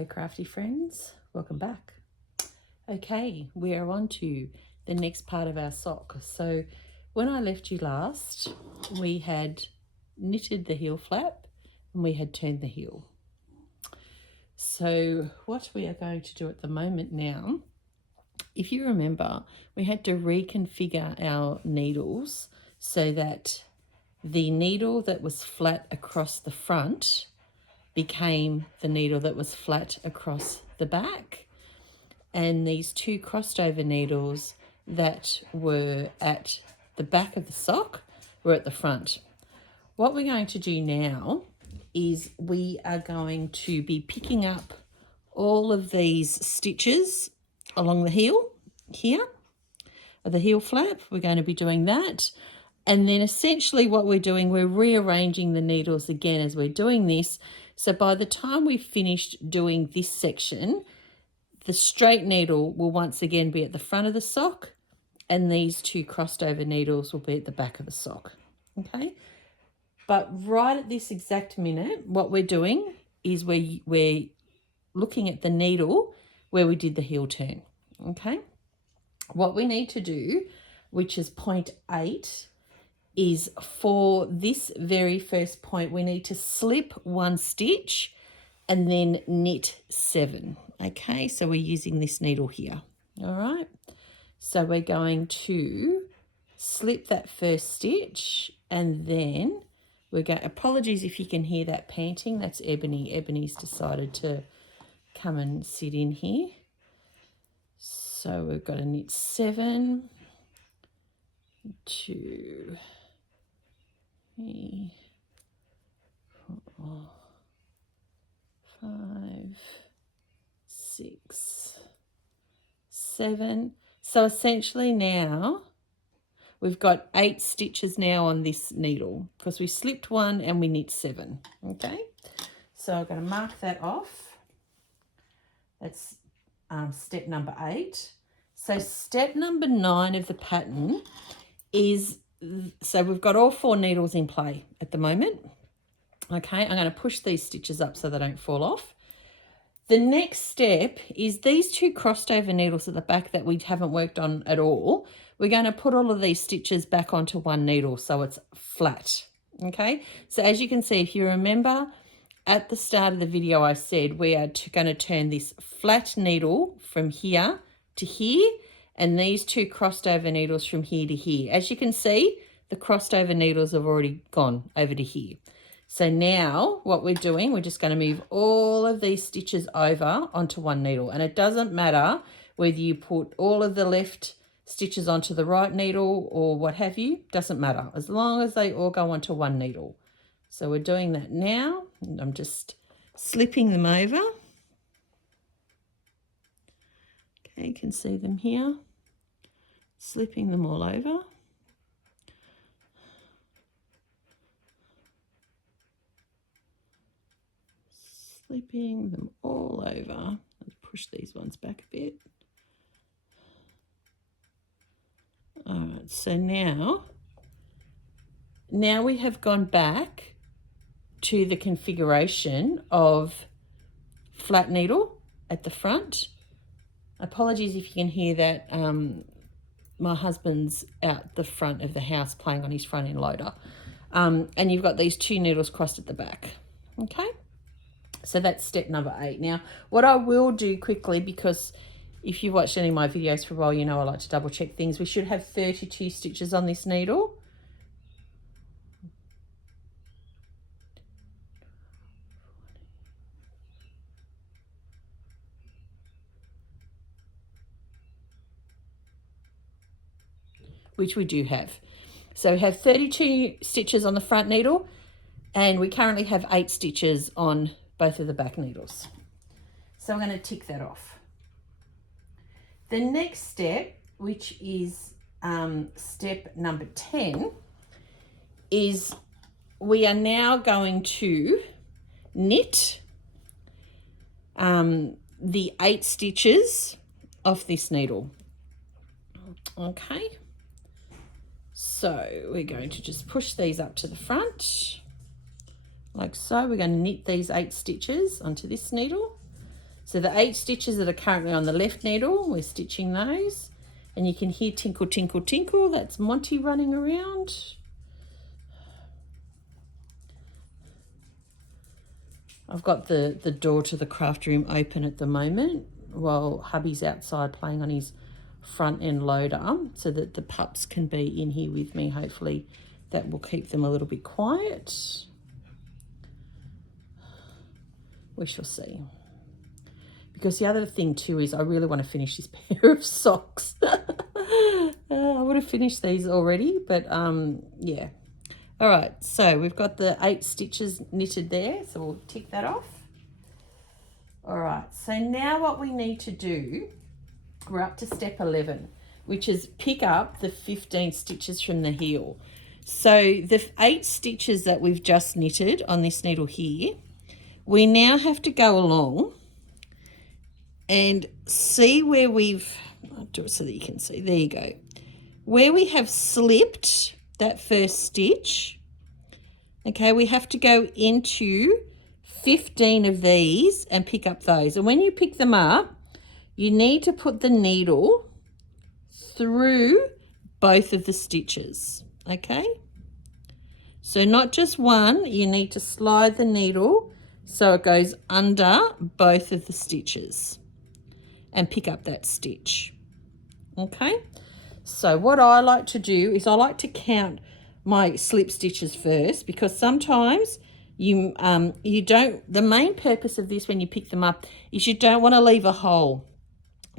Hello crafty friends, welcome back. Okay, we are on to the next part of our sock. So when I left you last, we had knitted the heel flap and we had turned the heel. So what we are going to do at the moment now, if you remember, we had to reconfigure our needles so that the needle that was flat across the front became the needle that was flat across the back, and these two crossed over needles that were at the back of the sock were at the front. What we're going to do now is we are going to be picking up all of these stitches along the heel here, the heel flap. We're going to be doing that. And then essentially what we're doing, we're rearranging the needles again as we're doing this. So by the time we've finished doing this section, the straight needle will once again be at the front of the sock and these two crossed over needles will be at the back of the sock, okay? But right at this exact minute, what we're doing is we're looking at the needle where we did the heel turn, okay? What we need to do, which is point 8, is for this very first point, we need to slip 1 stitch and then knit 7. Okay, so we're using this needle here. All right, so we're going to slip that first stitch and then we're going, apologies if you can hear that panting, that's Ebony. Ebony's decided to come and sit in here. So we've got to knit 7, 2, 3, 4, 5, 6, 7. So essentially now we've got 8 stitches now on this needle because we slipped 1 and we knit 7. Okay, so I'm going to mark that off. That's step number 8. So step number 9 of the pattern is, so we've got all 4 needles in play at the moment. Okay, I'm going to push these stitches up so they don't fall off. The next step is these 2 crossed over needles at the back that we haven't worked on at all. We're going to put all of these stitches back onto 1 needle so it's flat. Okay, so as you can see, if you remember at the start of the video, I said we are going to turn this flat needle from here to here and these 2 crossed over needles from here to here. As you can see, the crossed over needles have already gone over to here. So now what we're doing, we're just going to move all of these stitches over onto 1 needle. And it doesn't matter whether you put all of the left stitches onto the right needle or what have you, doesn't matter, as long as they all go onto 1 needle. So we're doing that now. And I'm just slipping them over. Okay, you can see them here. Slipping them all over. Slipping them all over. Let's push these ones back a bit. All right, so now we have gone back to the configuration of flat needle at the front. Apologies if you can hear that. My husband's out the front of the house playing on his front end loader. And you've got these 2 needles crossed at the back. Okay. So that's step number 8. Now, what I will do quickly, because if you've watched any of my videos for a while, you know I like to double check things. We should have 32 stitches on this needle. Which we do have. So we have 32 stitches on the front needle and we currently have 8 stitches on both of the back needles. So I'm going to tick that off. The next step, which is step number 10, is we are now going to knit the 8 stitches off this needle. Okay, so we're going to just push these up to the front like so. We're going to knit these 8 stitches onto this needle. So the 8 stitches that are currently on the left needle, we're stitching those. And you can hear tinkle, tinkle, tinkle. That's Monty running around. I've got the door to the craft room open at the moment while hubby's outside playing on his front end loader so that the pups can be in here with me. Hopefully that will keep them a little bit quiet. We shall see. Because the other thing too is I really want to finish this pair of socks. I would have finished these already, but yeah. All right, so we've got the 8 stitches knitted there, so we'll tick that off. All right, so now what we need to do, we're up to step 11, which is pick up the 15 stitches from the heel. So the 8 stitches that we've just knitted on this needle here, we now have to go along and see where I'll do it so that you can see, there you go. Where we have slipped that first stitch, okay, we have to go into 15 of these and pick up those. And when you pick them up, you need to put the needle through both of the stitches, okay? So not just one, you need to slide the needle so it goes under both of the stitches and pick up that stitch, okay? So what I like to do is I like to count my slip stitches first, because sometimes you don't, the main purpose of this when you pick them up is you don't want to leave a hole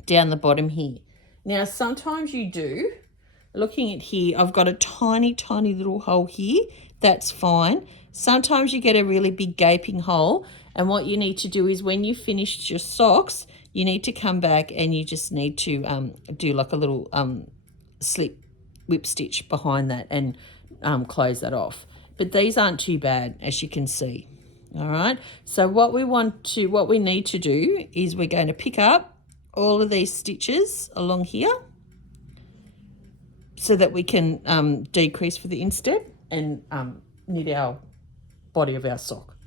down the bottom here. Now sometimes you do. Looking at here, I've got a tiny little hole here. That's fine. Sometimes you get a really big gaping hole, and what you need to do is when you finished your socks, you need to come back and you just need to do like a little slip whip stitch behind that and close that off. But these aren't too bad, as you can see. All right, so what we need to do is we're going to pick up all of these stitches along here so that we can decrease for the instep and knit our body of our sock.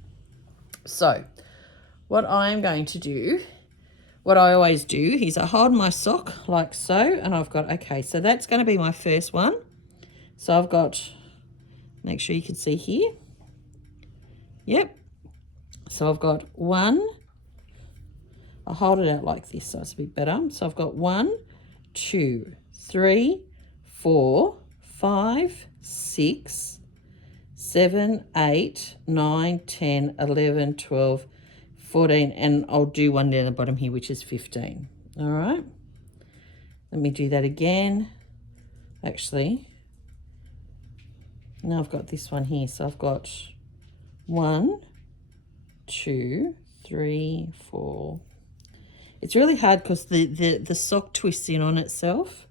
So what I'm going to do, what I always do is I hold my sock like so, and I've got, okay, so that's going to be my first one. So I've got, make sure you can see here. Yep. So I've got 1, I'll hold it out like this so it's a bit better. So I've got 1, 2, 3, 4, 5, 6, 7, 8, 9, 10, 11, 12, 14, and I'll do one down the bottom here, which is 15. All right, let me do that again. Actually, now I've got this one here, so I've got 1, 2, 3, 4. It's really hard because the sock twists in on itself.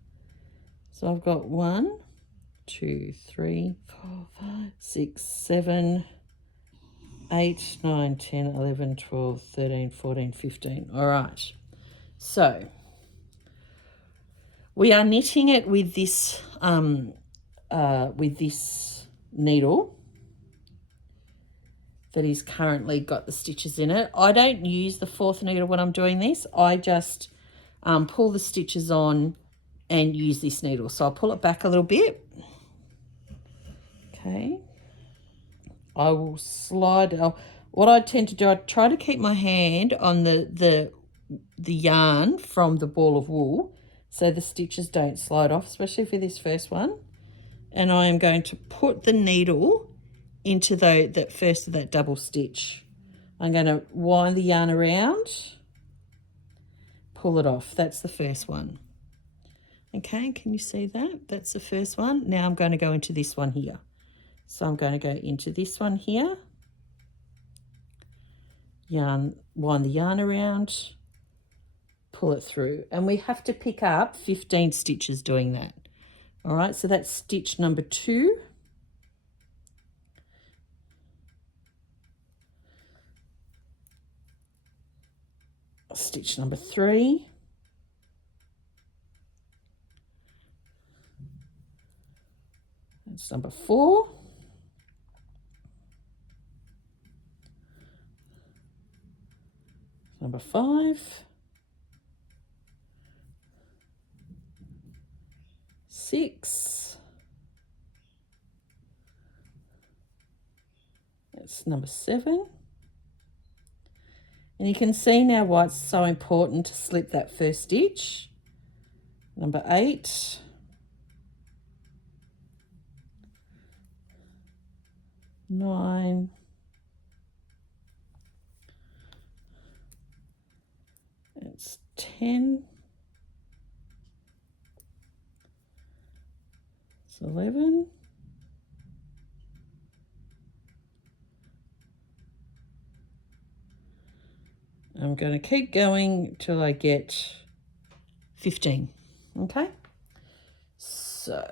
So I've got 1, 2, 3, 4, 5, 6, 7, 8, 9, 10, 11, 12, 13, 14, 15. All right. So we are knitting it with this needle that is currently got the stitches in it. I don't use the 4th needle when I'm doing this. I just pull the stitches on and use this needle. So I'll pull it back a little bit. Okay. I will slide. What I tend to do, I try to keep my hand on the yarn from the ball of wool so the stitches don't slide off, especially for this first one. And I am going to put the needle into that first of that double stitch. I'm going to wind the yarn around, pull it off. That's the first one. Okay, can you see that? That's the first one. Now I'm going to go into this one here. So I'm going to go into this one here, wind the yarn around, pull it through. And we have to pick up 15 stitches doing that. All right, so that's stitch number 2. Stitch number 3. That's number 4. number 5, 6, that's number 7. And you can see now why it's so important to slip that first stitch. Number 8, nine, it's 10, it's 11, I'm going to keep going till I get 15. Okay, so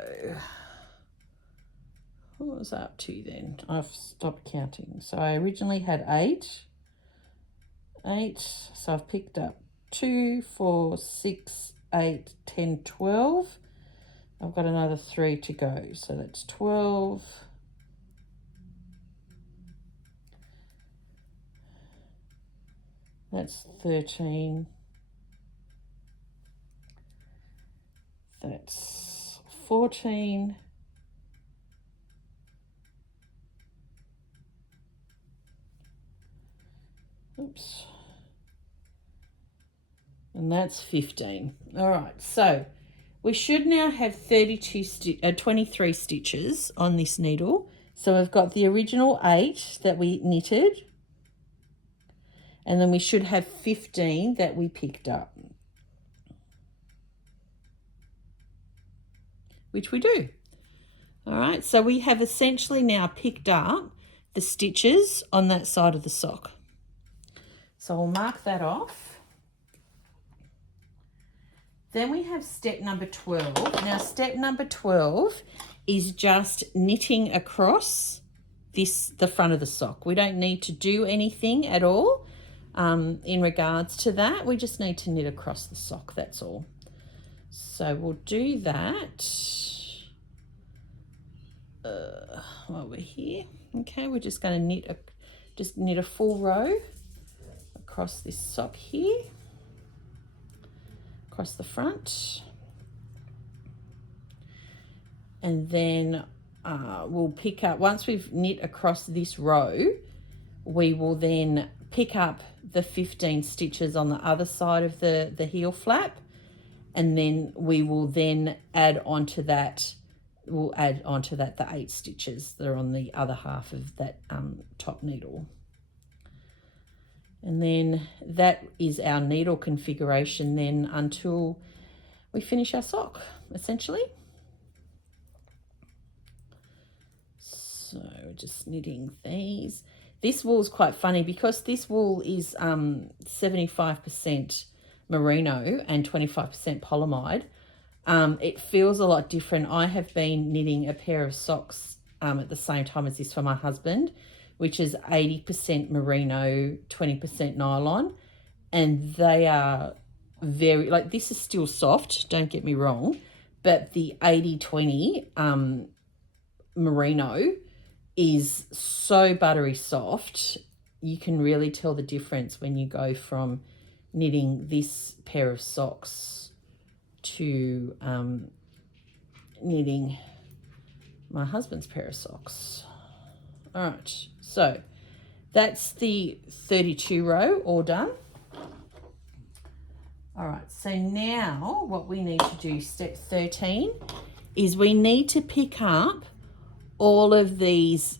what was I up to then? I've stopped counting. So I originally had 8, so I've picked up 2, 4, 6, 8, 10, 12. I've got another 3 to go, so that's 12. That's 13. That's 14. Oops. And that's 15. All right, so we should now have 23 stitches on this needle. So we've got the original 8 that we knitted, and then we should have 15 that we picked up, which we do. All right, so we have essentially now picked up the stitches on that side of the sock. So we'll mark that off. Then we have step number 12. Now step number 12 is just knitting across the front of the sock. We don't need to do anything at all in regards to that. We just need to knit across the sock, that's all. So we'll do that while we're here. Okay, we're just going to knit a full row across this sock here, across the front, and then we'll pick up, once we've knit across this row, we will then pick up the 15 stitches on the other side of the heel flap, and then we will then add onto that, the 8 stitches that are on the other half of that top needle. And then that is our needle configuration then until we finish our sock, essentially. So just knitting these. This wool is quite funny because this wool is 75% merino and 25% polyamide. It feels a lot different. I have been knitting a pair of socks at the same time as this for my husband, which is 80% merino, 20% nylon. And they are very, like, this is still soft, don't get me wrong, but the 80-20 merino is so buttery soft. You can really tell the difference when you go from knitting this pair of socks to knitting my husband's pair of socks. All right, so that's the 32 row all done. All right, so now what we need to do, step 13, is we need to pick up all of these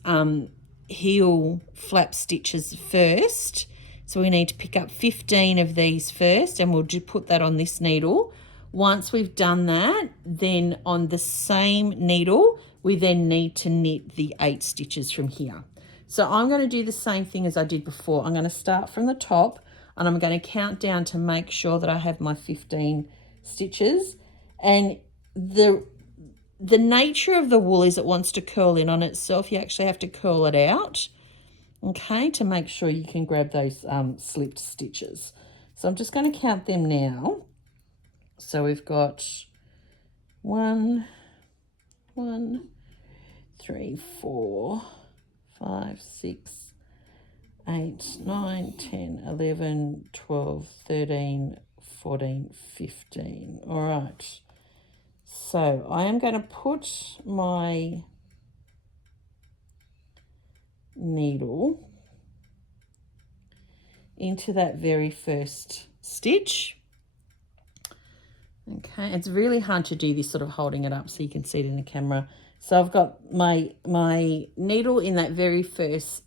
heel flap stitches first. So we need to pick up 15 of these first, and we'll put that on this needle. Once we've done that, then on the same needle, we then need to knit the 8 stitches from here. So I'm going to do the same thing as I did before. I'm going to start from the top, and I'm going to count down to make sure that I have my 15 stitches. And the nature of the wool is it wants to curl in on itself. You actually have to curl it out, okay, to make sure you can grab those slipped stitches. So I'm just going to count them now. So we've got 1, 2, 3, 4, 5, 6, 8, 9, 10, 11, 12, 13, 14, 15. All right. So I am going to put my needle into that very first stitch. Okay, it's really hard to do this sort of holding it up so you can see it in the camera. So I've got my needle in that very first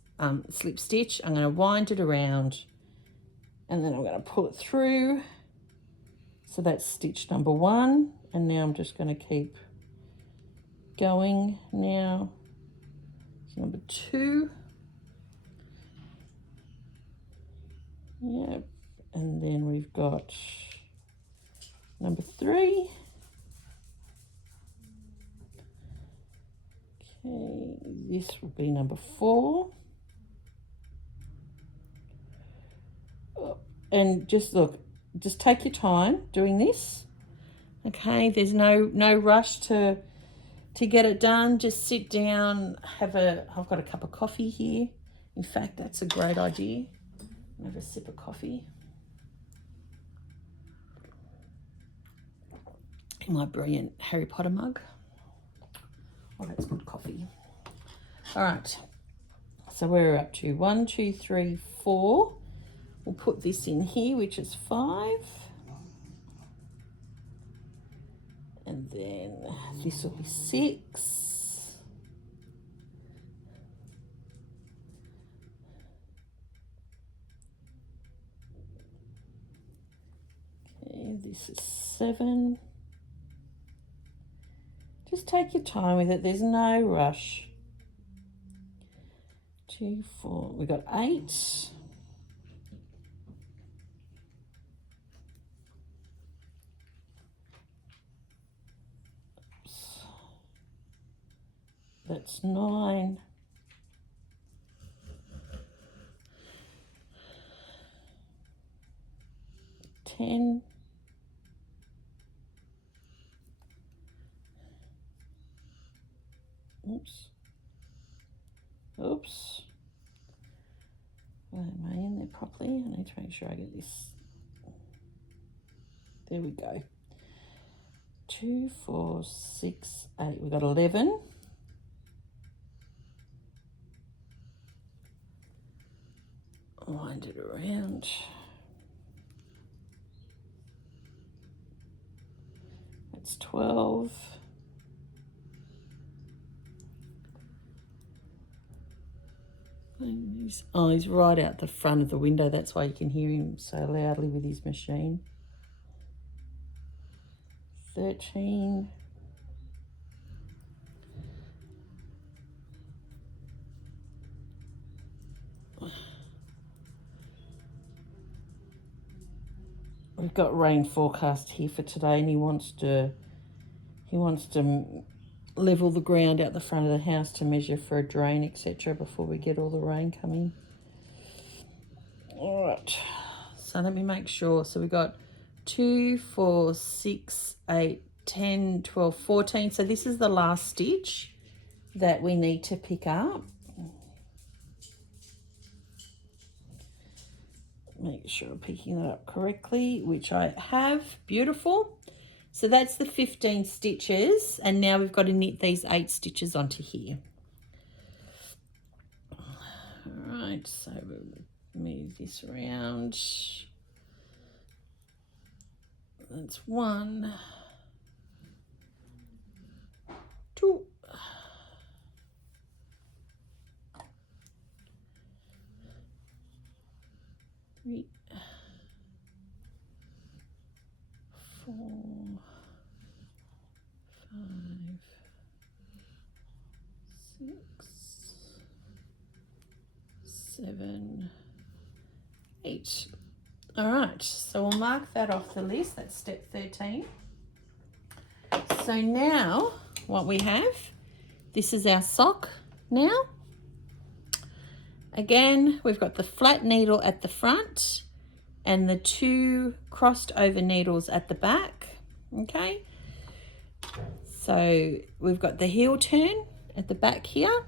slip stitch. I'm going to wind it around and then I'm going to pull it through. So that's stitch number 1, and now I'm just going to keep going now. It's number 2. Yep, and then we've got number 3. Okay, this will be number 4. And just look, just take your time doing this. Okay, there's no rush to get it done. Just sit down, I've got a cup of coffee here. In fact, that's a great idea. Have a sip of coffee in my brilliant Harry Potter mug. Oh, that's good coffee. All right, so we're up to 1, 2, 3, 4. We'll put this in here, which is 5. And then this will be 6. Okay, this is 7. Just take your time with it. There's no rush. 2, 4. We got 8. That's 9. 10. Oops. Oops. Well, am I in there properly? I need to make sure I get this. There we go. 2, 4, 6, 8. We've got 11. Wind it around. That's 12. He's right out the front of the window. That's why you can hear him so loudly with his machine. 13. We've got rain forecast here for today, and he wants to level the ground out the front of the house to measure for a drain, etc., before we get all the rain coming. All right, so let me make sure. So we got 2, 4, 6, 8, 10, 12, 14. So this is the last stitch that we need to pick up. Make sure I'm picking that up correctly, which I have. Beautiful. So that's the 15 stitches, and now we've got to knit these 8 stitches onto here. All right, so we'll move this around. That's 1, 2, 3, 4, 5, 6, 7, 8. All right, so we'll mark that off the list. That's step 13. So now what we have, this is our sock now. Again, we've got the flat needle at the front and the 2 crossed over needles at the back. Okay, so we've got the heel turn at the back here.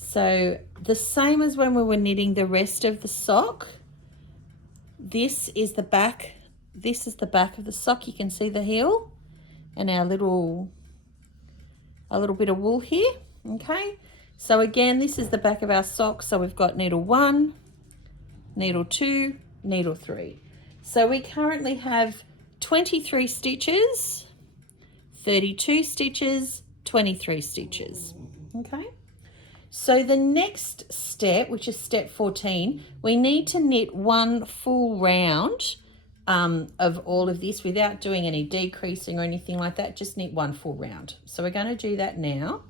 So the same as when we were knitting the rest of the sock, this is the back of the sock. You can see the heel and our little bit of wool here. Okay, so again, this is the back of our sock. So we've got needle 1, needle 2, needle 3. So we currently have 23 stitches, 32 stitches, 23 stitches. Okay, so the next step, which is step 14, we need to knit 1 full round of all of this without doing any decreasing or anything like that. Just knit 1 full round. So we're going to do that now.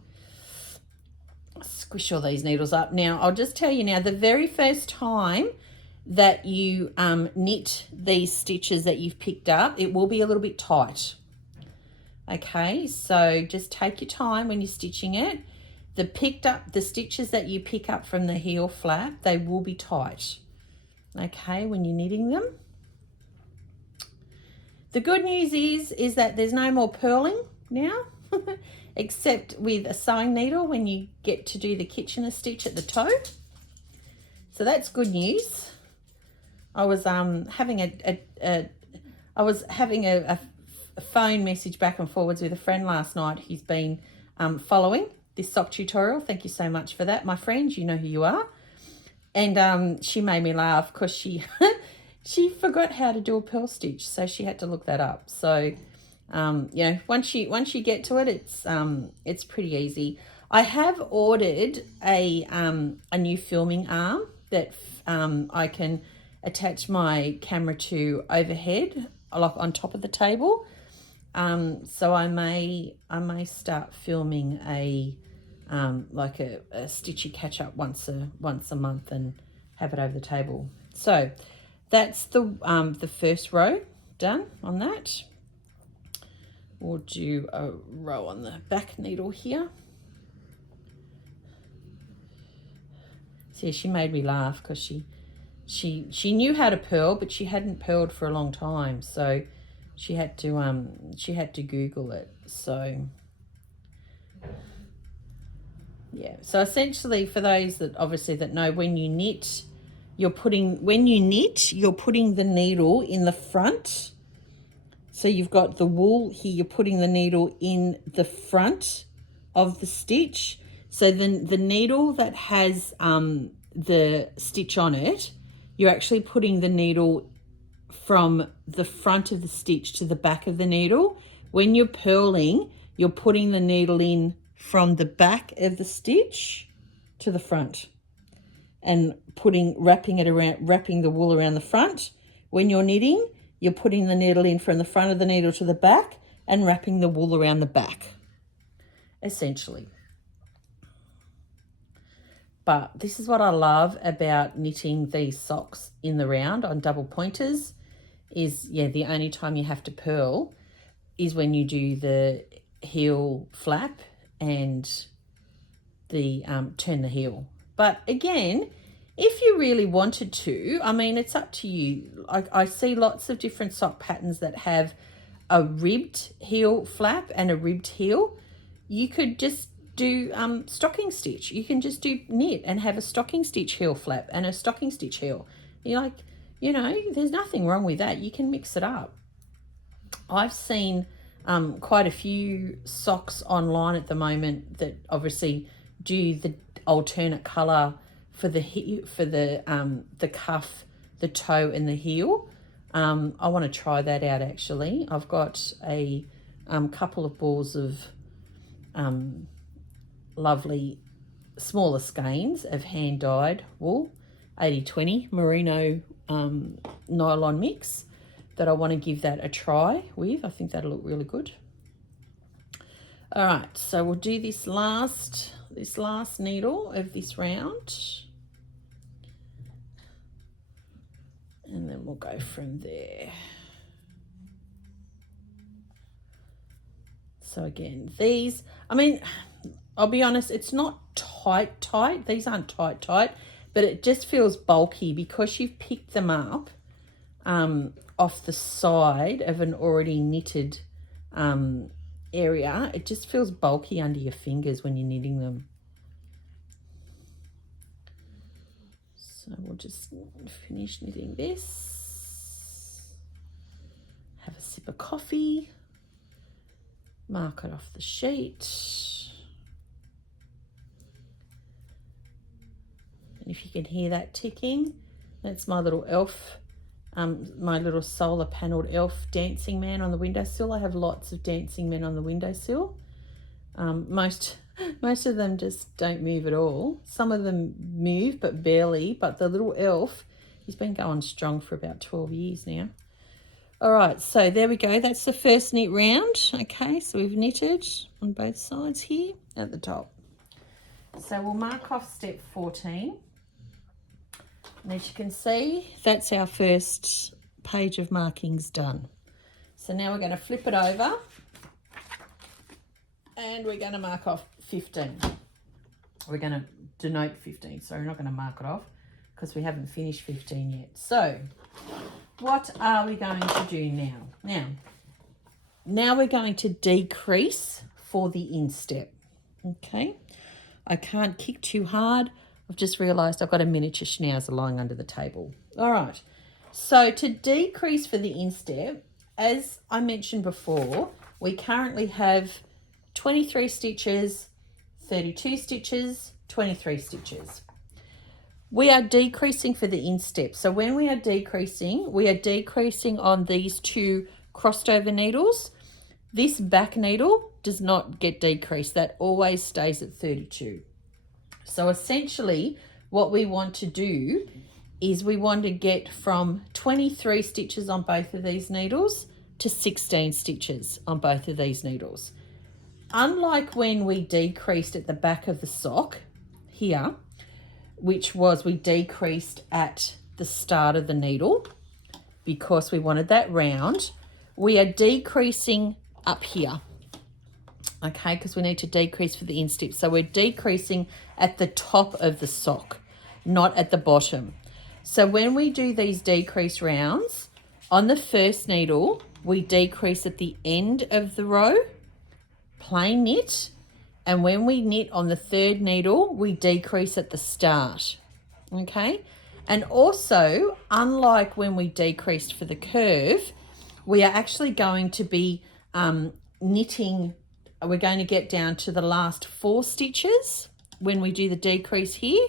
Squish all these needles up. Now I'll just tell you now, the very first time that you knit these stitches that you've picked up, it will be a little bit tight. Okay, so just take your time when you're stitching it. The stitches that you pick up from the heel flap, they will be tight, okay, when you're knitting them. The good news is that there's no more purling now, except with a sewing needle when you get to do the Kitchener stitch at the toe. So that's good news. I was having a phone message back and forwards with a friend last night. He's been following this sock tutorial. Thank you so much for that, my friend. You know who you are. And she made me laugh because she she forgot how to do a purl stitch, so she had to look that up. So you know, once you get to it, it's pretty easy. I have ordered a new filming arm that I can attach my camera to overhead, like on top of the table. So I may start filming like a stitchy catch up once a month and have it over the table. So that's the first row done on that. We'll do a row on the back needle here. See, she made me laugh because she knew how to purl, but she hadn't purled for a long time, so she had to Google it. So yeah, so essentially, for those that obviously that know, when you knit, you're putting the needle in the front. So you've got the wool here, you're putting the needle in the front of the stitch. So then the needle that has the stitch on it, you're actually putting the needle from the front of the stitch to the back of the needle. When you're purling, you're putting the needle in from the back of the stitch to the front and wrapping the wool around the front. When you're knitting, you're putting the needle in from the front of the needle to the back and wrapping the wool around the back, essentially. But this is what I love about knitting these socks in the round on double pointers is, yeah, the only time you have to purl is when you do the heel flap and the turn the heel. But again, if you really wanted to, I mean, it's up to you. I see lots of different sock patterns that have a ribbed heel flap and a ribbed heel. You could just do stocking stitch. You can just do knit and have a stocking stitch heel flap and a stocking stitch heel. You're like, you know, there's nothing wrong with that. You can mix it up. I've seen quite a few socks online at the moment that obviously do the alternate color for the cuff, the toe, and the heel. I want to try that out actually. I've got a couple of balls of lovely smaller skeins of hand dyed wool, 80-20 merino nylon mix, that I want to give that a try with. I think that'll look really good. All right, so we'll do this last needle of this round, and then we'll go from there. So again, these, I mean, I'll be honest, it's not tight. These aren't tight, but it just feels bulky because you've picked them up off the side of an already knitted area. It just feels bulky under your fingers when you're knitting them. So we'll just finish knitting this, have a sip of coffee, mark it off the sheet. And if you can hear that ticking, that's my little elf, my little solar panelled elf dancing man on the windowsill. I have lots of dancing men on the windowsill. Most of them just don't move at all. Some of them move, but barely. But the little elf, he's been going strong for about 12 years now. All right, so there we go. That's the first knit round. Okay, so we've knitted on both sides here at the top. So we'll mark off step 14. And as you can see, that's our first page of markings done. So now we're going to flip it over and we're going to mark off 15. We're going to denote 15. So we're not going to mark it off because we haven't finished 15 yet. So what are we going to do now? Now we're going to decrease for the instep. Okay, I can't kick too hard. I've just realised I've got a miniature schnauzer lying under the table. All right, so to decrease for the instep, as I mentioned before, we currently have 23 stitches, 32 stitches, 23 stitches. We are decreasing for the instep. So when we are decreasing on these two crossed over needles. This back needle does not get decreased. That always stays at 32. So essentially what we want to do is we want to get from 23 stitches on both of these needles to 16 stitches on both of these needles. Unlike when we decreased at the back of the sock here, which was we decreased at the start of the needle because we wanted that round, we are decreasing up here. Okay, because we need to decrease for the instep. So we're decreasing at the top of the sock, not at the bottom. So when we do these decrease rounds, on the first needle, we decrease at the end of the row, plain knit, and when we knit on the third needle, we decrease at the start. Okay, and also, unlike when we decreased for the curve, we are actually going to be knitting. We're going to get down to the last 4 stitches when we do the decrease here,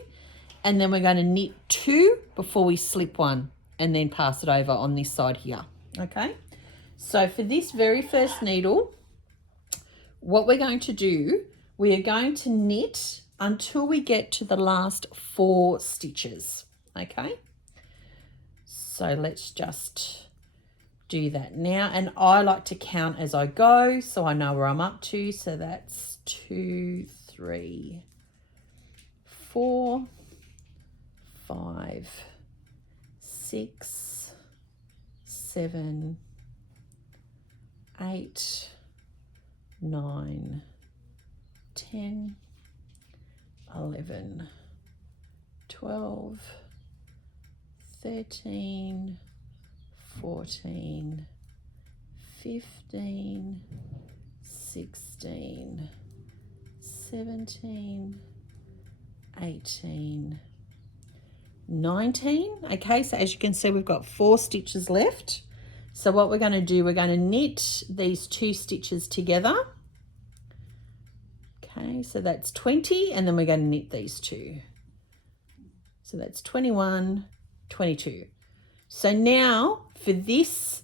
and then we're going to knit 2 before we slip 1 and then pass it over on this side here. Okay, so for this very first needle, what we're going to do, we are going to knit until we get to the last 4 stitches. Okay, so let's just do that now, and I like to count as I go so I know where I'm up to. So that's 2, 3, 4, 5, 6, 7, 8, 9, 10, 11, 12, 13, 14, 15, 16, 17, 18, 19. Okay, so as you can see, we've got 4 stitches left. So what we're going to do, we're going to knit these 2 stitches together. Okay, so that's 20, and then we're going to knit these 2. So that's 21, 22. So now for this,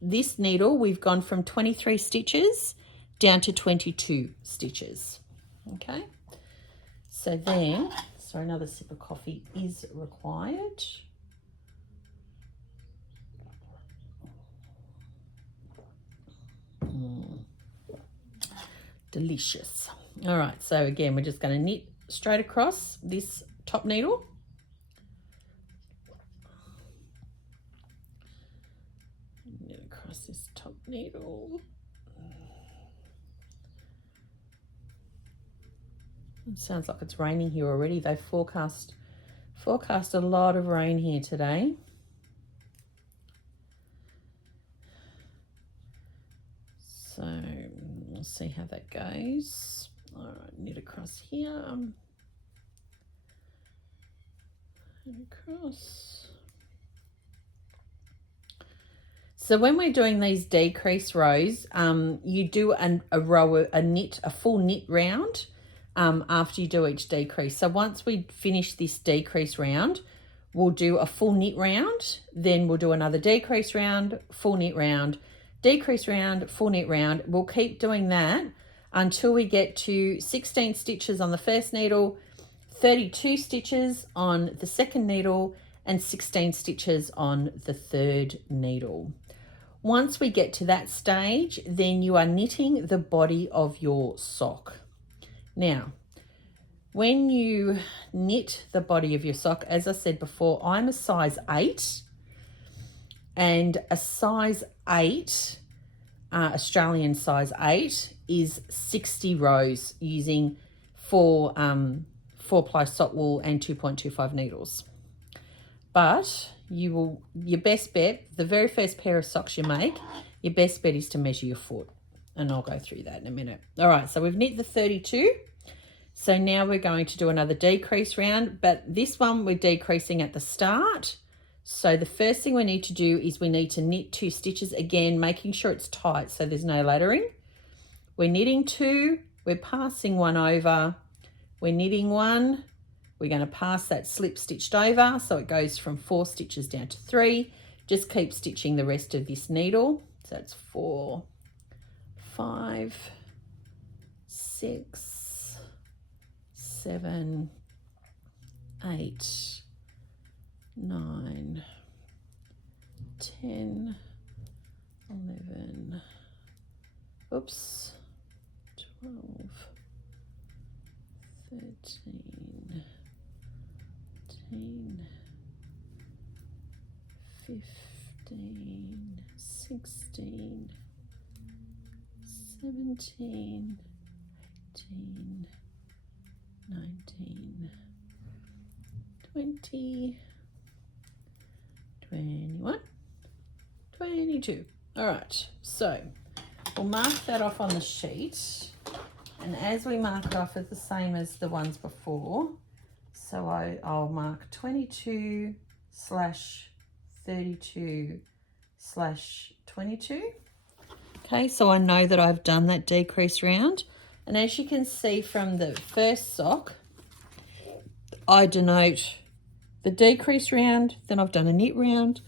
this needle, we've gone from 23 stitches down to 22 stitches. Okay, so then, sorry, another sip of coffee is required. Delicious. All right, so again, we're just going to knit straight across this top needle. Knit across this top needle. It sounds like it's raining here already. They forecast a lot of rain here today. So we'll see how that goes. All right, knit across here. and across. So when we're doing these decrease rows, you do a full knit round after you do each decrease. So once we finish this decrease round, we'll do a full knit round, then we'll do another decrease round, full knit round, decrease round, full knit round. We'll keep doing that until we get to 16 stitches on the first needle, 32 stitches on the second needle, and 16 stitches on the third needle. Once we get to that stage, then you are knitting the body of your sock. Now, when you knit the body of your sock, as I said before, I'm a size 8, and a size 8, Australian size 8, is 60 rows using 4-ply sock wool and 2.25 needles. But your best bet, the very first pair of socks you make, your best bet is to measure your foot. And I'll go through that in a minute. All right, so we've knit the 32. So now we're going to do another decrease round, but this one we're decreasing at the start. So the first thing we need to do is we need to knit 2 stitches again, making sure it's tight so there's no laddering. We're knitting 2, we're passing 1 over, we're knitting 1, we're going to pass that slip stitched over, so it goes from 4 stitches down to 3. Just keep stitching the rest of this needle. So that's 4, 5, 6, 7, 8, 9, 10, 11, oops, 12, 13, 15, 16, 17, 18, 19, 20, 21, 22. All right, so we'll mark that off on the sheet, and as we mark it off, it's the same as the ones before. So I'll mark 22/32/22. Okay, so I know that I've done that decrease round, and as you can see from the first sock, I denote the decrease round, then I've done a knit round,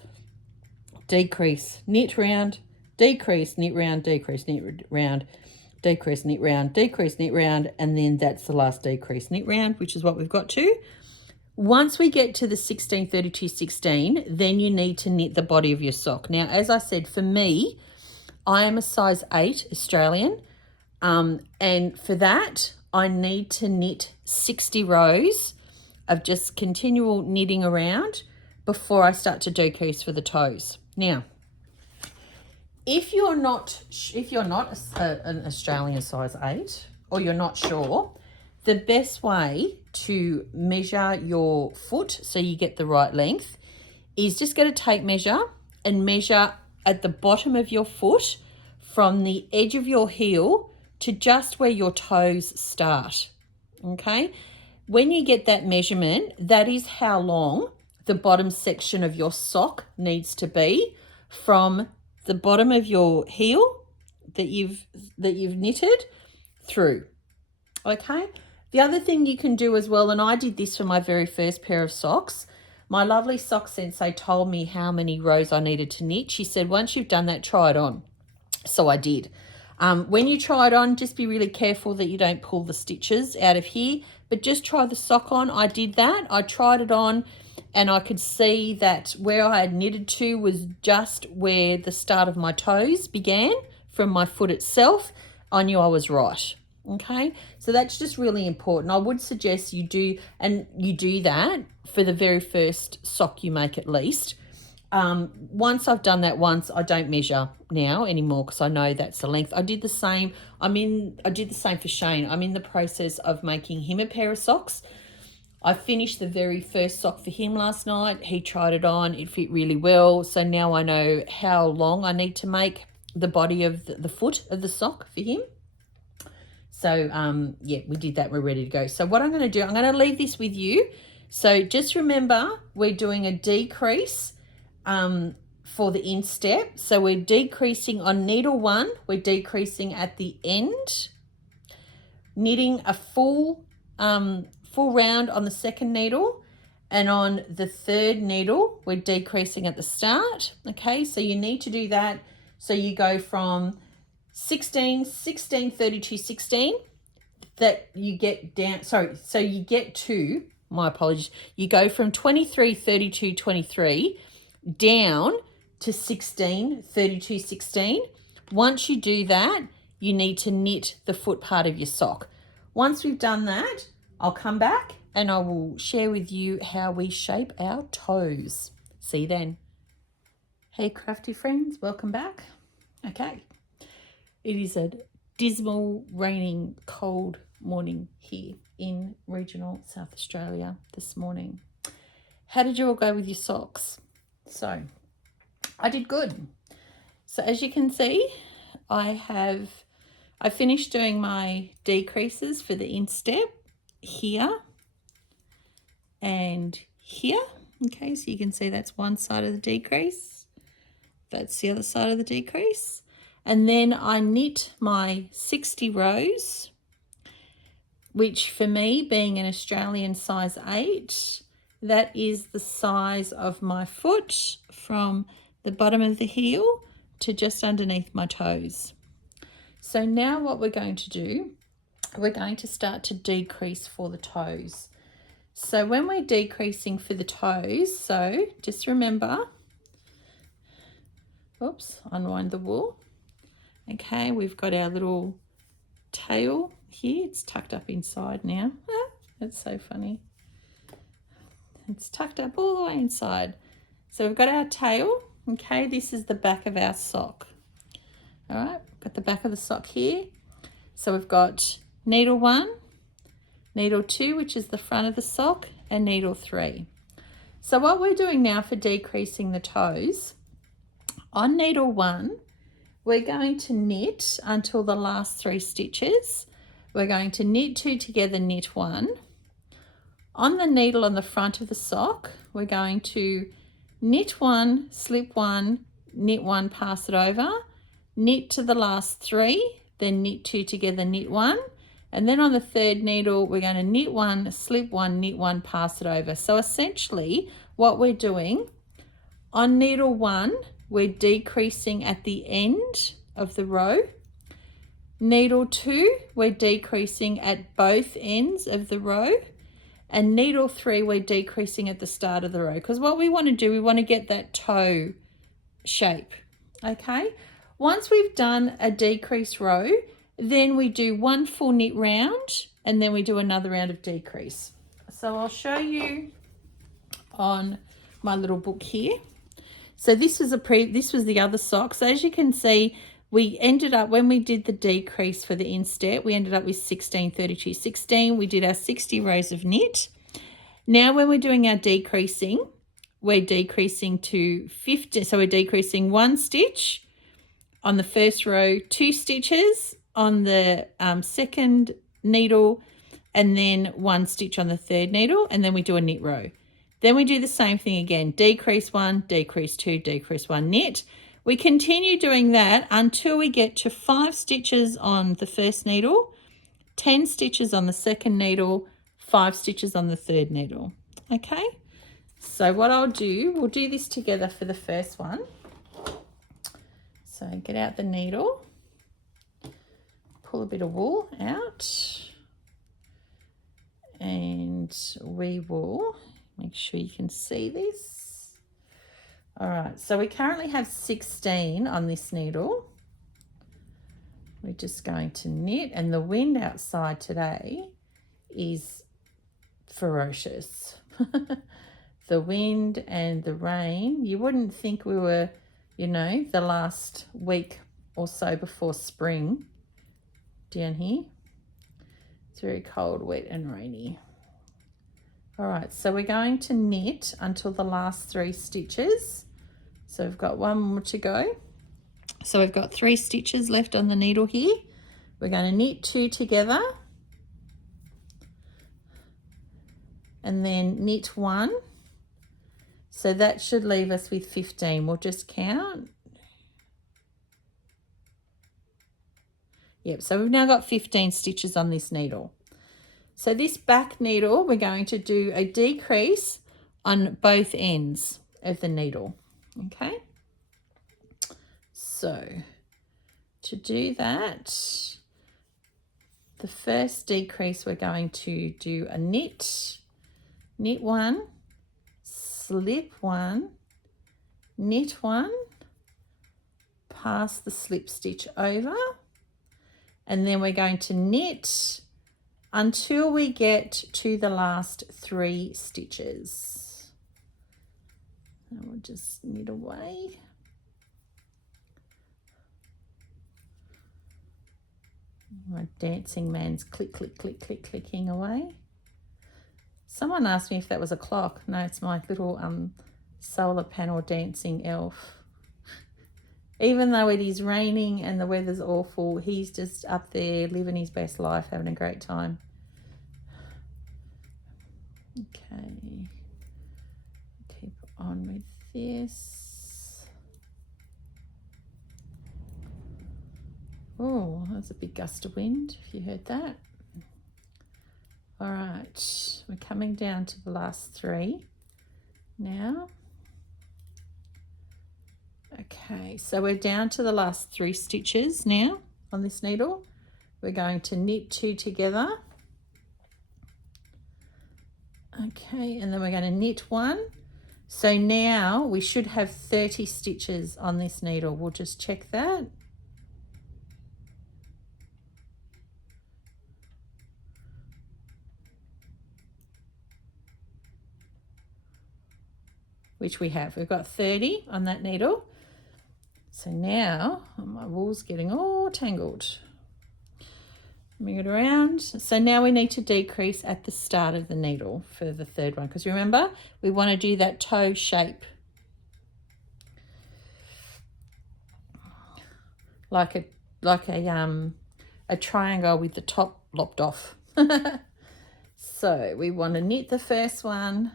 decrease, knit round, decrease, knit round, decrease, knit round, decrease, knit round, decrease, knit round, and then that's the last decrease, knit round, which is what we've got to. Once we get to the 16, 32, 16, then you need to knit the body of your sock. Now, as I said, for me, I am a size 8 Australian, and for that, I need to knit 60 rows of just continual knitting around before I start to decrease for the toes. Now, if you're not an Australian size 8, or you're not sure, the best way to measure your foot so you get the right length is just get a tape measure and measure at the bottom of your foot from the edge of your heel to just where your toes start, okay? When you get that measurement, that is how long the bottom section of your sock needs to be from the bottom of your heel that you've knitted through, okay? The other thing you can do as well, and I did this for my very first pair of socks, my lovely sock sensei told me how many rows I needed to knit. She said, once you've done that, try it on. So I did. When you try it on, just be really careful that you don't pull the stitches out of here, but just try the sock on. I did that. I tried it on, and I could see that where I had knitted to was just where the start of my toes began from my foot itself. I knew I was right. Okay, so that's just really important. I would suggest you do that for the very first sock you make at least. Once I've done that once, I don't measure now anymore because I know that's the length. I did the same. I did the same for Shane. I'm in the process of making him a pair of socks. I finished the very first sock for him last night. He tried it on. It fit really well. So now I know how long I need to make the body of the foot of the sock for him. So, yeah, we did that. We're ready to go. So what I'm going to do, I'm going to leave this with you So just remember, we're doing a decrease for the instep. So we're decreasing on needle 1, we're decreasing at the end, knitting a full round on the second needle, and on the third needle we're decreasing at the start. Okay, so you need to do that. So you go from 16, 16, 32, 16, that you get down, sorry, so you get to, my apologies, you go from 23, 32, 23 down to 16, 32, 16. Once you do that, you need to knit the foot part of your sock. Once we've done that, I'll come back and I will share with you how we shape our toes. See you then. Hey crafty friends, welcome back. Okay, it is a dismal, raining, cold morning here in regional South Australia this morning. How did you all go with your socks? So I did good. So as you can see, I finished doing my decreases for the instep here and here. Okay, so you can see that's one side of the decrease. That's the other side of the decrease. And then I knit my 60 rows, which for me, being an Australian size 8, that is the size of my foot from the bottom of the heel to just underneath my toes. So now what we're going to do, we're going to start to decrease for the toes. So when we're decreasing for the toes, so just remember, oops, unwind the wool. Okay, we've got our little tail here. It's tucked up inside now. Ah, that's so funny. It's tucked up all the way inside. So we've got our tail. Okay, this is the back of our sock. All right, got the back of the sock here. So we've got needle 1, needle 2, which is the front of the sock, and needle 3. So what we're doing now for decreasing the toes, on needle 1, we're going to knit until the last 3 stitches. We're going to knit 2 together, knit 1. On the needle on the front of the sock, we're going to knit 1, slip 1, knit 1, pass it over, knit to the last 3, then knit 2 together, knit 1. And then on the third needle, we're going to knit 1, slip 1, knit 1, pass it over. So essentially what we're doing, on needle 1, we're decreasing at the end of the row. Needle 2, we're decreasing at both ends of the row. And needle 3, we're decreasing at the start of the row. Because what we want to do, we want to get that toe shape. Okay? Once we've done a decrease row, then we do 1 full knit round and then we do another round of decrease. So I'll show you on my little book here. So this was the other sock. So as you can see, we ended up, when we did the decrease for the instep, we ended up with 16, 32, 16. We did our 60 rows of knit. Now when we're doing our decreasing, we're decreasing to 50. So we're decreasing 1 stitch on the first row, 2 stitches on the second needle, and then 1 stitch on the third needle, and then we do a knit row. Then we do the same thing again, decrease 1, decrease 2, decrease 1, knit. We continue doing that until we get to 5 stitches on the first needle, 10 stitches on the second needle, 5 stitches on the third needle. Okay, so what I'll do, we'll do this together for the first one. So get out the needle, pull a bit of wool out, and we will make sure you can see this. All right, so we currently have 16 on this needle. We're just going to knit, and the wind outside today is ferocious. The wind and the rain, you wouldn't think we were, the last week or so before spring down here. It's very cold, wet and rainy. All right, so we're going to knit until the last 3 stitches. So we've got 1 more to go. So we've got 3 stitches left on the needle here. We're going to knit 2 together. and then knit 1. So that should leave us with 15. We'll just count. Yep, so we've now got 15 stitches on this needle. So this back needle, we're going to do a decrease on both ends of the needle, okay? So to do that, the first decrease we're going to do a knit 1, slip 1, knit 1, pass the slip stitch over, and then we're going to knit until we get to the last 3 stitches. And we'll just knit away. My dancing man's click, click, click, click, clicking away. Someone asked me if that was a clock. No, it's my little solar panel dancing elf. Even though it is raining and the weather's awful, he's just up there living his best life, having a great time. Okay, keep on with this. Oh, that's a big gust of wind, if you heard that. All right, we're coming down to the last 3 now. Okay, so we're down to the last 3 stitches now on this needle. We're going to knit 2 together. Okay, and then we're going to knit 1. So now we should have 30 stitches on this needle. We'll just check that. Which we have. We've got 30 on that needle. So now, my wool's getting all tangled. Bring it around. So now we need to decrease at the start of the needle for the third one, because remember, we want to do that toe shape. Like a triangle with the top lopped off. So we want to knit the first one,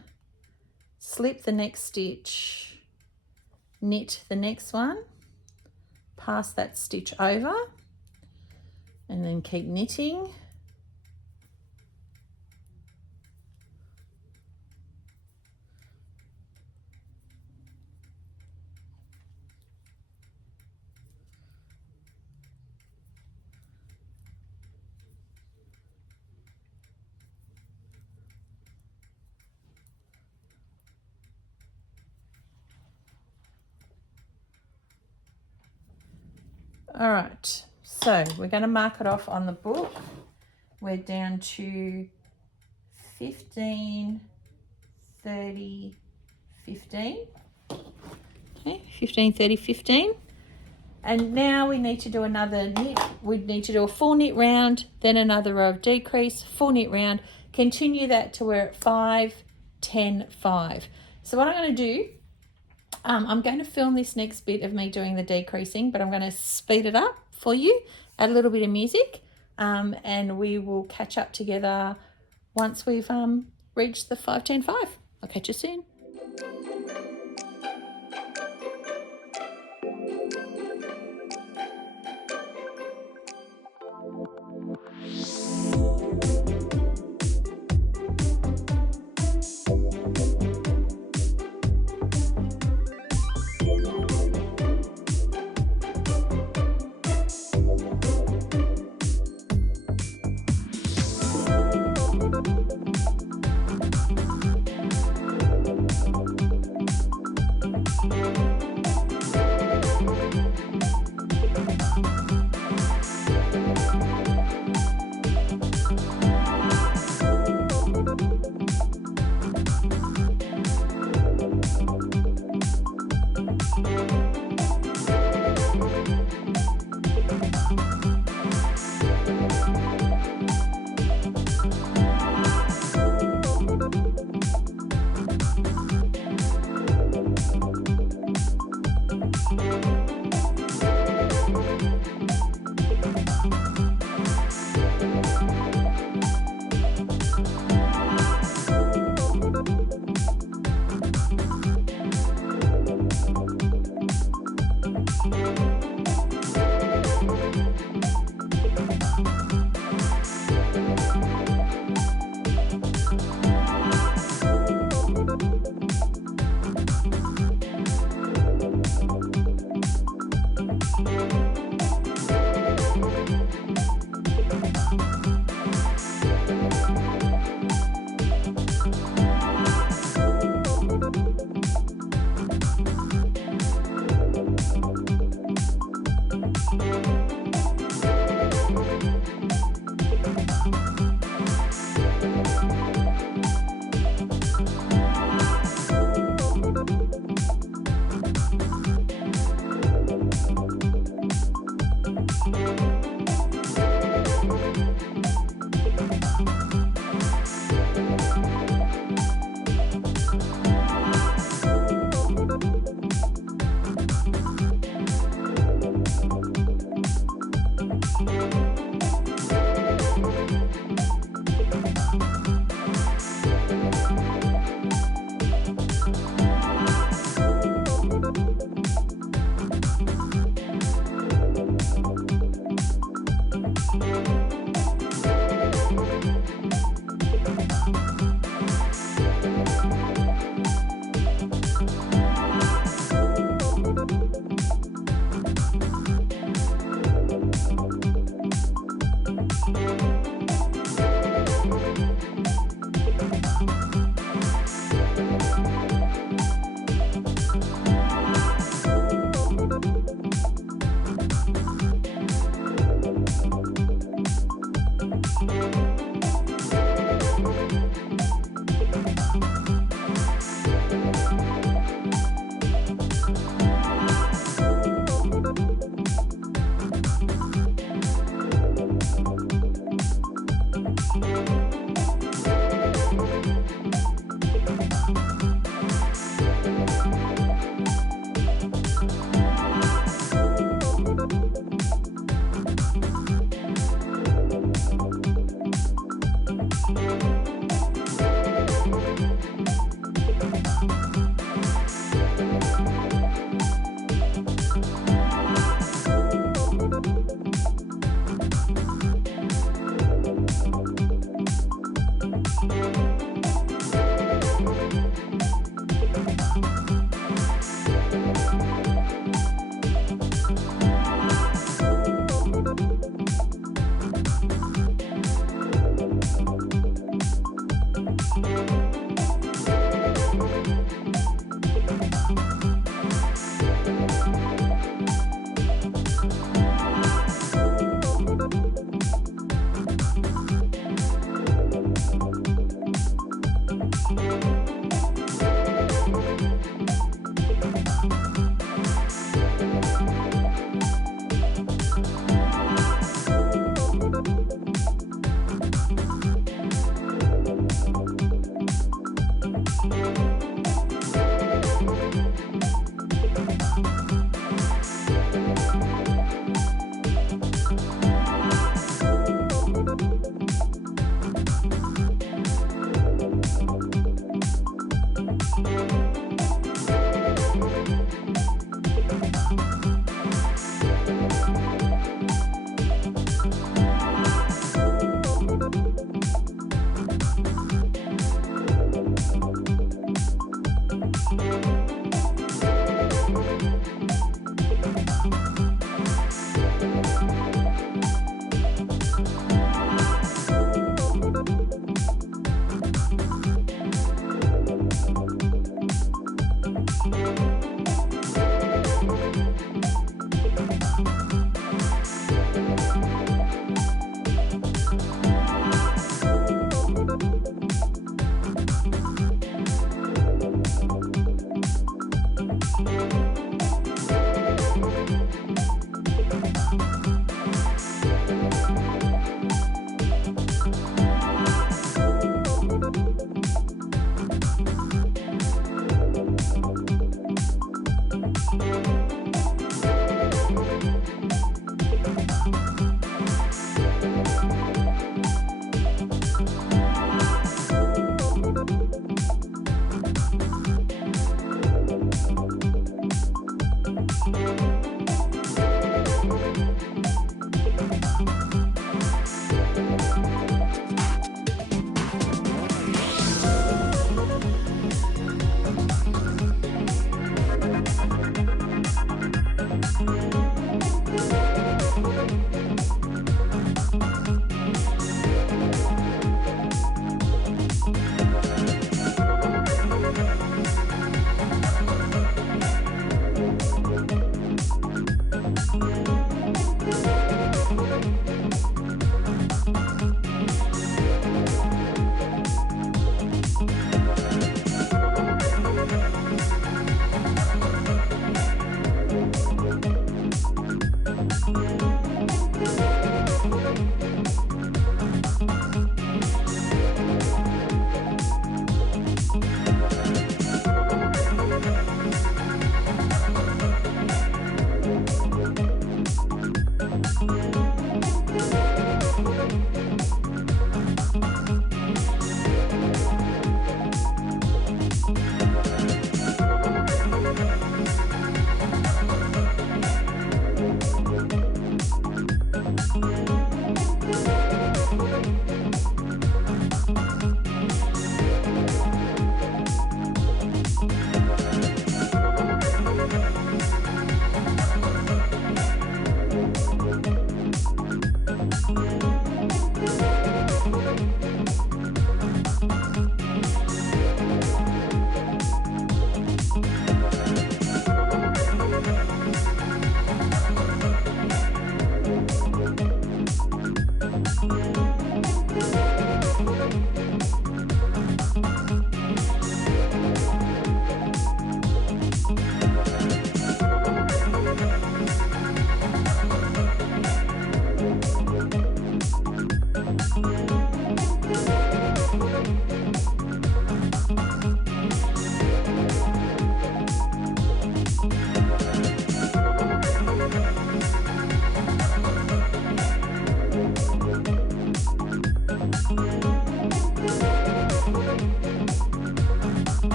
slip the next stitch, knit the next one, pass that stitch over, and then keep knitting. All right, so we're going to mark it off on the book. We're down to 15, 30, 15. Okay, 15, 30, 15. And now we need to do another knit. We need to do a full knit round, then another row of decrease, full knit round. Continue that to we're at 5, 10, 5. So what I'm going to do, I'm going to film this next bit of me doing the decreasing, but I'm going to speed it up for you, add a little bit of music, and we will catch up together once we've reached the 5, 10, 5. I'll catch you soon.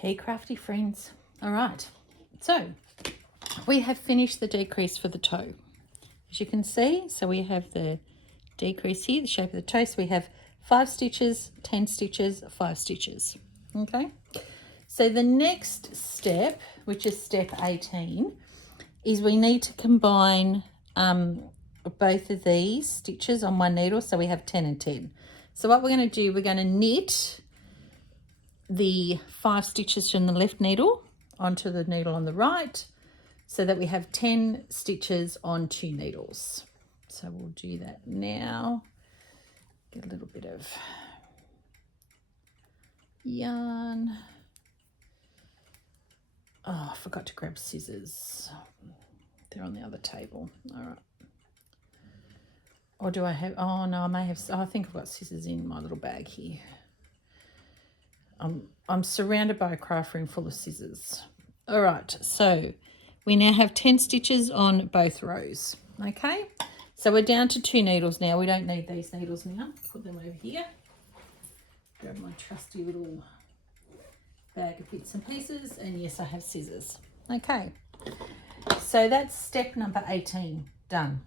Hey, crafty friends. All right, so we have finished the decrease for the toe. As you can see, so we have the decrease here, the shape of the toe. So we have 5 stitches, 10 stitches, 5 stitches. Okay, so the next step, which is step 18, is we need to combine both of these stitches on one needle, so we have 10 and 10. So what we're going to do, we're going to knit the 5 stitches from the left needle onto the needle on the right, so that we have 10 stitches on 2 needles. So we'll do that now. Get a little bit of yarn. Oh, I forgot to grab scissors. They're on the other table. All right. Or do I have, oh no, I may have, oh, I think I've got scissors in my little bag here. I'm surrounded by a craft room full of scissors. All right, so we now have 10 stitches on both rows, okay? So we're down to 2 needles now. We don't need these needles now. Put them over here. Grab my trusty little bag of bits and pieces, and yes, I have scissors. Okay, so that's step number 18 done.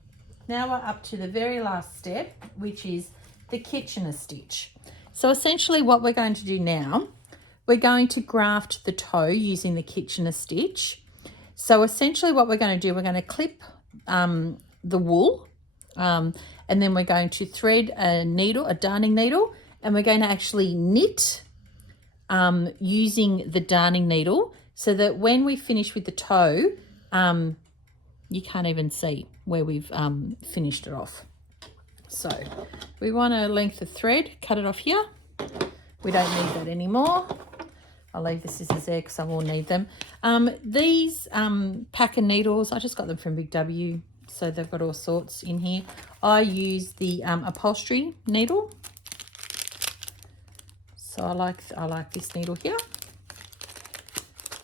Now we're up to the very last step, which is the Kitchener stitch. So essentially what we're going to do now, we're going to graft the toe using the Kitchener stitch. So essentially what we're going to do, we're going to clip the wool, and then we're going to thread a needle, a darning needle, and we're going to actually knit using the darning needle, so that when we finish with the toe, you can't even see where we've finished it off. So we want a length of thread, cut it off here. We don't need that anymore. I'll leave the scissors there because I will need them. These pack of needles, I just got them from Big W, so they've got all sorts in here. I use the upholstery needle. So I like this needle here.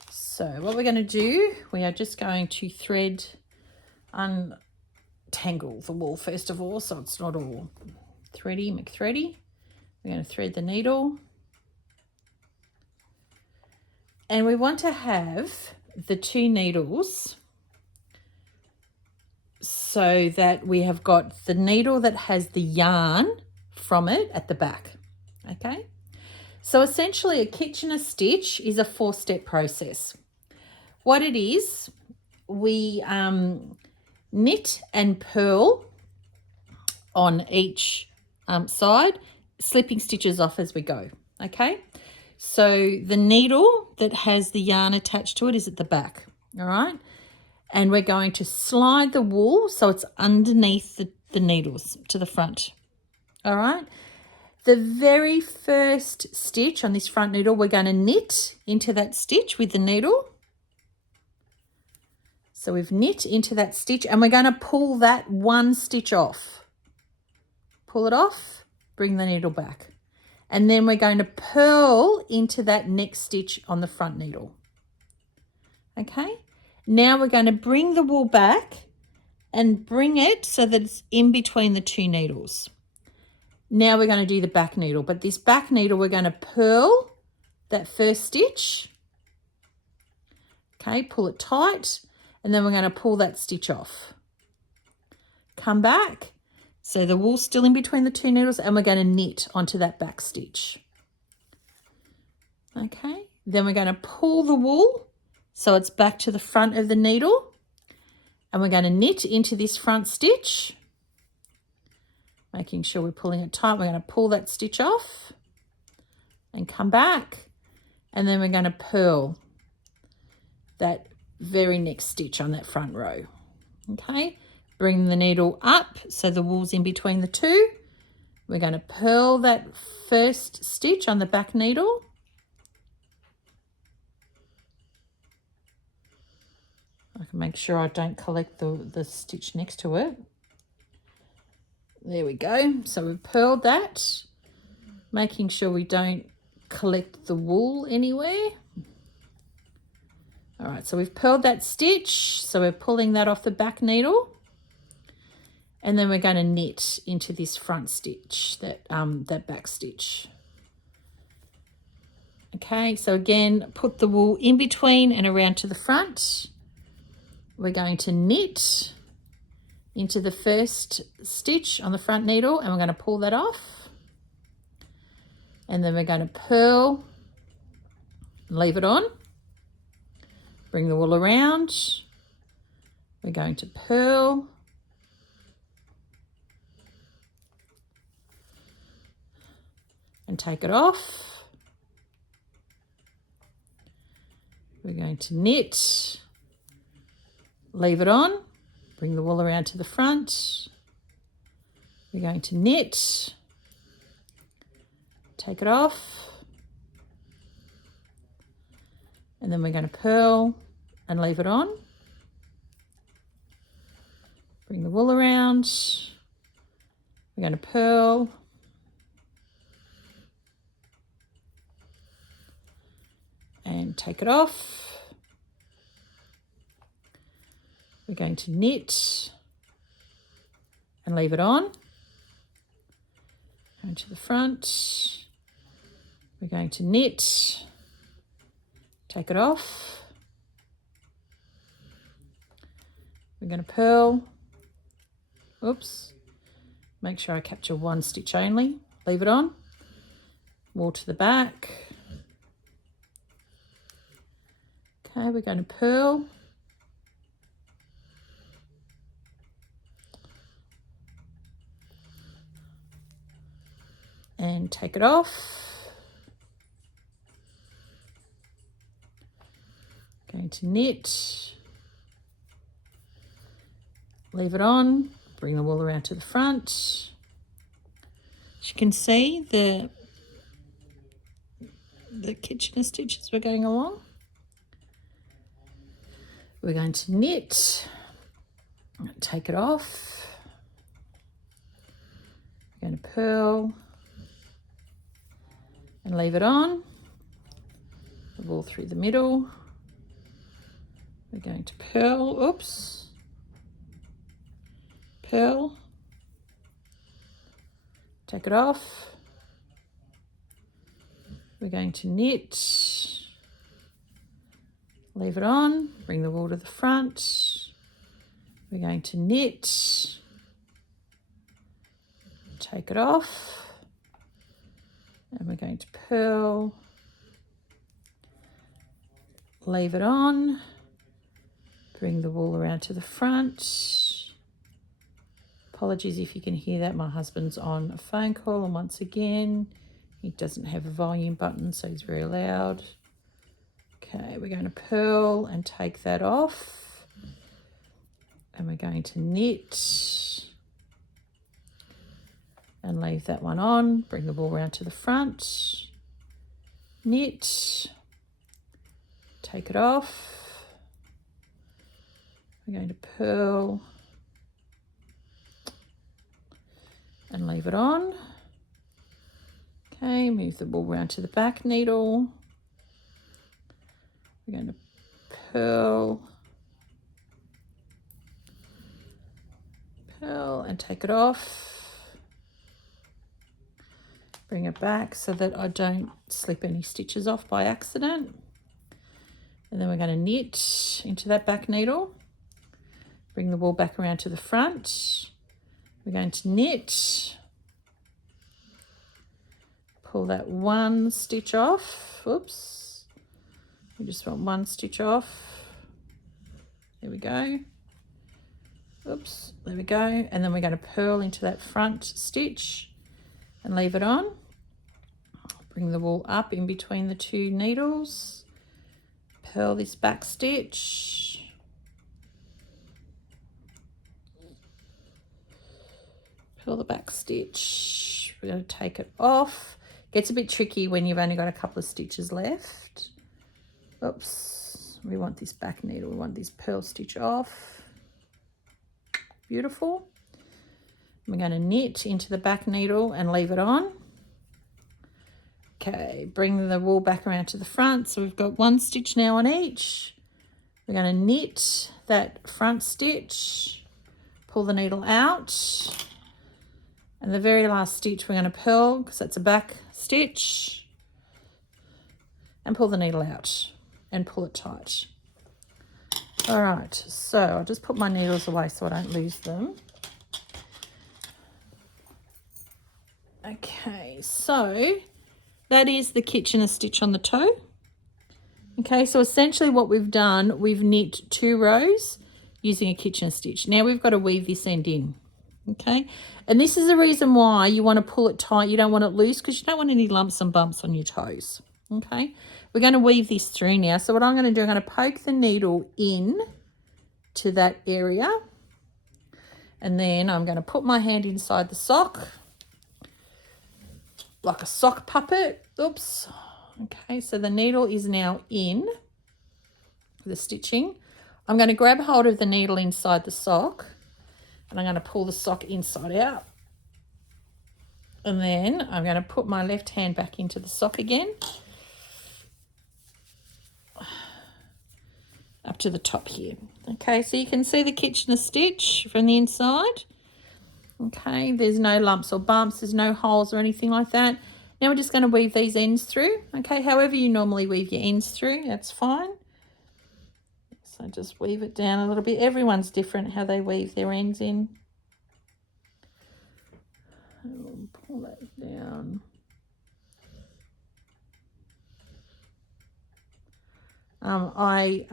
So what we're going to do, we are just going to thread, untangle the wool first of all, so it's not all thready McThready. We're going to thread the needle. And we want to have the 2 needles so that we have got the needle that has the yarn from it at the back, okay? So essentially a Kitchener stitch is a 4-step process. What it is, we knit and purl on each side, slipping stitches off as we go, okay? So the needle that has the yarn attached to it is at the back, all right? And we're going to slide the wool so it's underneath the needles to the front, all right? The very first stitch on this front needle, we're going to knit into that stitch with the needle. So we've knit into that stitch and we're going to pull that 1 stitch off. Pull it off, bring the needle back. And then we're going to purl into that next stitch on the front needle. Okay, now we're going to bring the wool back and bring it so that it's in between the 2 needles. Now we're going to do the back needle, but this back needle we're going to purl that first stitch. Okay, pull it tight, and then we're going to pull that stitch off. Come back. So the wool's still in between the 2 needles, and we're going to knit onto that back stitch. Okay, then we're going to pull the wool so it's back to the front of the needle, and we're going to knit into this front stitch, making sure we're pulling it tight. We're going to pull that stitch off and come back, and then we're going to purl that very next stitch on that front row. Okay. Bring the needle up so the wool's in between the 2. We're going to purl that first stitch on the back needle. I can make sure I don't collect the stitch next to it. There we go. So we've purled that, making sure we don't collect the wool anywhere. All right, so we've purled that stitch, so we're pulling that off the back needle. And then we're going to knit into this front stitch, that back stitch. Okay, so again, put the wool in between and around to the front. We're going to knit into the first stitch on the front needle, and we're going to pull that off. And then we're going to purl, leave it on, bring the wool around. We're going to purl, and take it off. We're going to knit, leave it on, bring the wool around to the front. We're going to knit, take it off, and then we're going to purl and leave it on. Bring the wool around. We're going to purl, and take it off. We're going to knit and leave it on. Going to the front. We're going to knit, take it off. We're going to purl. Oops. Make sure I capture one stitch only. Leave it on. Wool to the back. Okay, we're going to purl. And take it off. Going to knit. Leave it on. Bring the wool around to the front. As you can see, the Kitchener stitches were going along. We're going to knit, take it off. We're going to purl and leave it on. The wool through the middle. We're going to purl, oops, purl, take it off. We're going to knit, leave it on, bring the wool to the front. We're going to knit, take it off, and we're going to purl, leave it on, bring the wool around to the front. Apologies if you can hear that, my husband's on a phone call, and once again, he doesn't have a volume button, so he's very loud. Okay, we're going to purl and take that off. And we're going to knit and leave that one on. Bring the wool around to the front. Knit. Take it off. We're going to purl and leave it on. Okay, move the wool around to the back needle. We're going to purl, and take it off. Bring it back so that I don't slip any stitches off by accident. And then we're going to knit into that back needle. Bring the wool back around to the front. We're going to knit. Pull that one stitch off. Oops. We just want one stitch off. There we go. Oops, there we go. And then we're going to purl into that front stitch and leave it on. Bring the wool up in between the two needles. Purl this back stitch. Purl the back stitch. We're going to take it off. Gets a bit tricky when you've only got a couple of stitches left. Oops, we want this back needle, we want this purl stitch off. Beautiful. We're going to knit into the back needle and leave it on. Okay, bring the wool back around to the front. So we've got one stitch now on each. We're going to knit that front stitch, pull the needle out, and the very last stitch we're going to purl because that's a back stitch. and pull the needle out and pull it tight. All right, so I'll just put my needles away so I don't lose them. Okay, so that is the Kitchener stitch on the toe. Okay, so essentially what we've done, we've knit 2 rows using a Kitchener stitch. Now we've got to weave this end in. Okay, and this is the reason why you want to pull it tight. You don't want it loose because you don't want any lumps and bumps on your toes. Okay, we're going to weave this through now. So what I'm going to do, I'm going to poke the needle in to that area, and then I'm going to put my hand inside the sock like a sock puppet. Oops. Okay, so the needle is now in the stitching. I'm going to grab hold of the needle inside the sock, and I'm going to pull the sock inside out. And then I'm going to put my left hand back into the sock again, up to the top here. Okay, so you can see the Kitchener stitch from the inside. Okay, there's no lumps or bumps, there's no holes or anything like that. Now we're just going to weave these ends through. Okay, however you normally weave your ends through, that's fine. So just weave it down a little bit. Everyone's different how they weave their ends in. And pull that down. I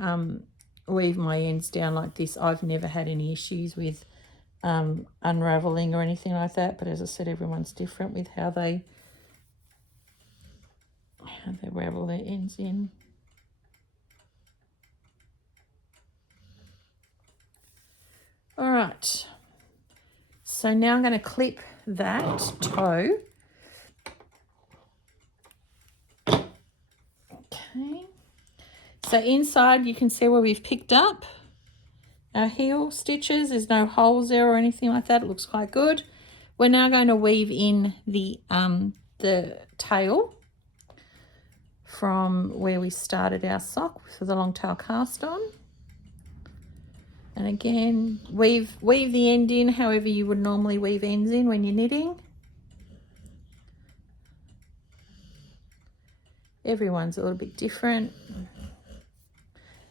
weave my ends down like this. I've never had any issues with unraveling or anything like that, but as I said, everyone's different with how they ravel their ends in. All right, so now I'm going to clip that toe. Okay, so inside you can see where we've picked up our heel stitches. There's no holes there or anything like that. It looks quite good. We're now going to weave in the tail from where we started our sock for the long tail cast on. And again, weave the end in however you would normally weave ends in when you're knitting. Everyone's a little bit different.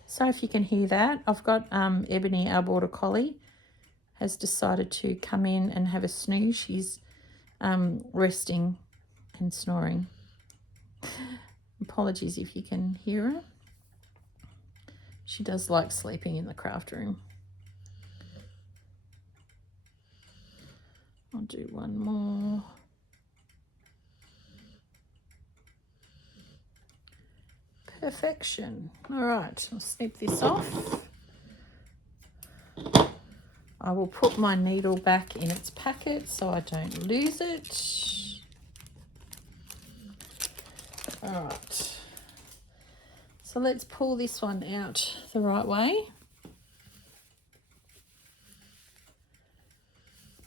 So if you can hear that, I've got Ebony, our border collie, has decided to come in and have a snooze. She's resting and snoring. Apologies if you can hear her. She does like sleeping in the craft room. I'll do one more. Perfection. All right, I'll snip this off. I will put my needle back in its packet so I don't lose it. All right, so let's pull this one out the right way.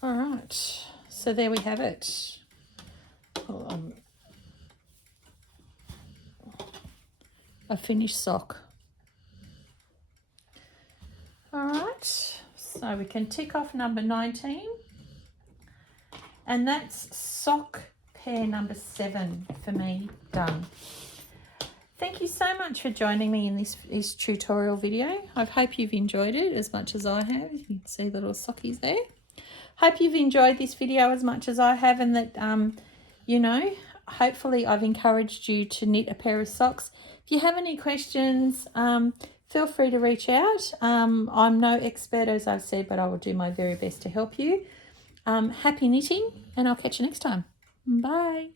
All right, so there we have it. A finished sock. All right, so we can tick off number 19, and that's sock pair number 7 for me done. Thank you so much for joining me in this tutorial video. I hope you've enjoyed it as much as I have. You can see the little sockies there. Hope you've enjoyed this video as much as I have, and that you know, hopefully I've encouraged you to knit a pair of socks. If you have any questions, feel free to reach out. I'm no expert, as I've said, but I will do my very best to help you. Happy knitting, and I'll catch you next time. Bye.